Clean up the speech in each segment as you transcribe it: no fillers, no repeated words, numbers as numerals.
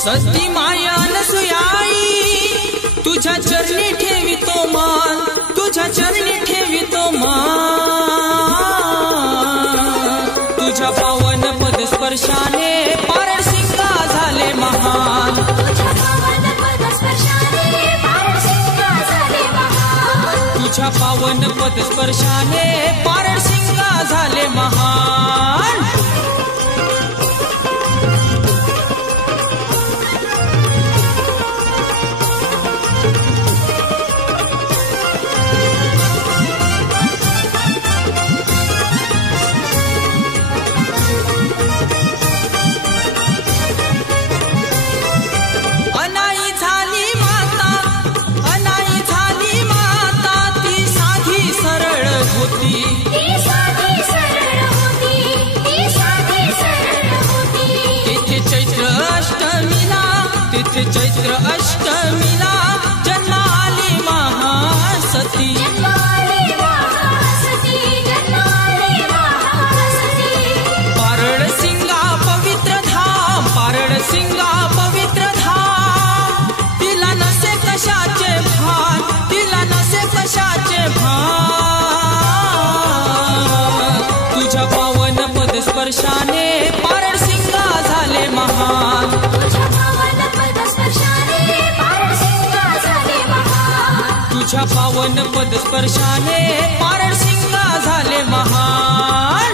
सती माया नसुयाई तुझ्या चरणी ठेवितो मान, तुझ्या चरणी ठेवितो मान। तुझ्या पावन पद स्पर्शाने पारण सिंगा झाले महान, तुझ्या पावन पद स्पर्शाने पारण सिंगा झाले महान, तुझ्या पावन पद स्पर्शाने पारण सिंगा झाले महान। चैत्र अष्टमीला जन्माली महासती, जन्माली महासती, जन्माली महासती। पारण सिंगा पवित्र धाम, पारण सिंगा पवित्र धाम। तिला नसे कशाचे भान, तिला नसे कशाचे भान। तुझ्या पावन पद स्पर्शाने पारण सिंगा झाले महान, तुझ्या पावन पद स्पर्शाने पारण सिंगा झाले महान, तुझ्या पावन पद स्पर्शाने पारण सिंगा झाले महान।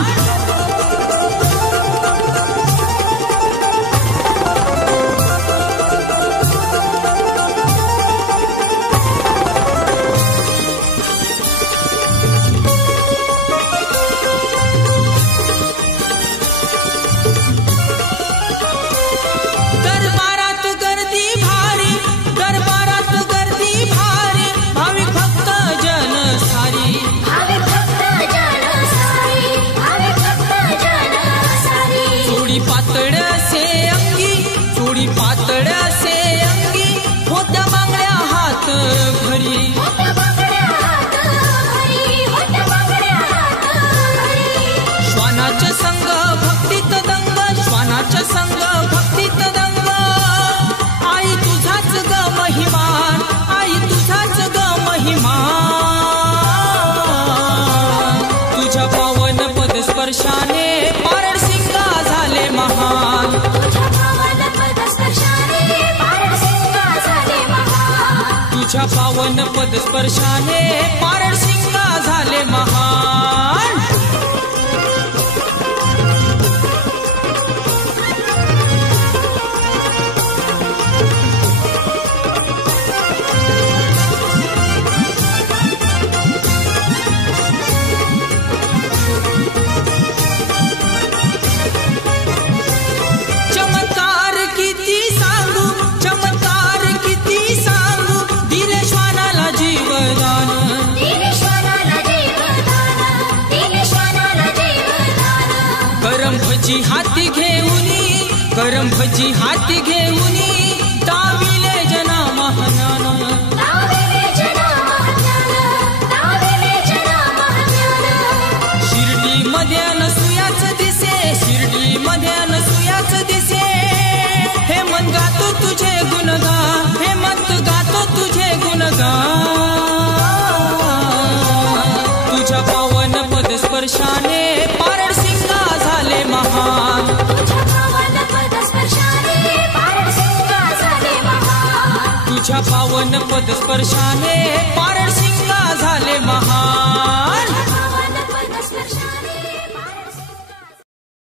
दरबारात गर्दी भारी, दरबारात गर्दी भारी। भाविक भक्त जन सारी, भाविक भक्त जन सारी, भाविक भक्त जन सारी। थोडी पातळ से अंगी, थोडी पातळ से अंगी। होत्या बांगड्या हात भरी, होत्या बांगड्या हात भरी, होत्या बांगड्या हात भरी। श्वानाचे संग भक्तीत दंग, श्वानाचे संग भक्तीत दंग। आई तुझाच ग महिमान, आई तुझाच ग महिमान। तुझ्या पावन पद स्पर्शाने पारण सिंगा झाले महान, तुझ्या पावन पद स्पर्शाने पारण सिंगा झाले महान, तुझ्या पावन पद स्पर्शाने पारण सिंगा झाले महान। चमत्कार किती सांगू, चमत्कार किती सांगू। दिले श्वानाला जीवदान, दिले श्वानाला जीवदान, दिले श्वानाला जीवदान। गरम भजी हाती घेऊनी, गरम भजी हाती घेऊनी। दाविले जना महाज्ञान, दाविले जना महाज्ञान, दाविले जना महाज्ञान। शिर्डी मध्ये अनसुयाच दिसे, शिर्डी मध्ये अनसुयाच दिसे। हे मन गातो तुझे गुणगान, हे मन गातो तुझे गुणगान। तुझ्या पावन पद स्पर्शाने पारण सिंगा झाले महान, तुझ्या पावन पद स्पर्शाने पारण सिंगा झाले महान, तुझ्या पावन पद स्पर्शाने पारण सिंगा झाले महान।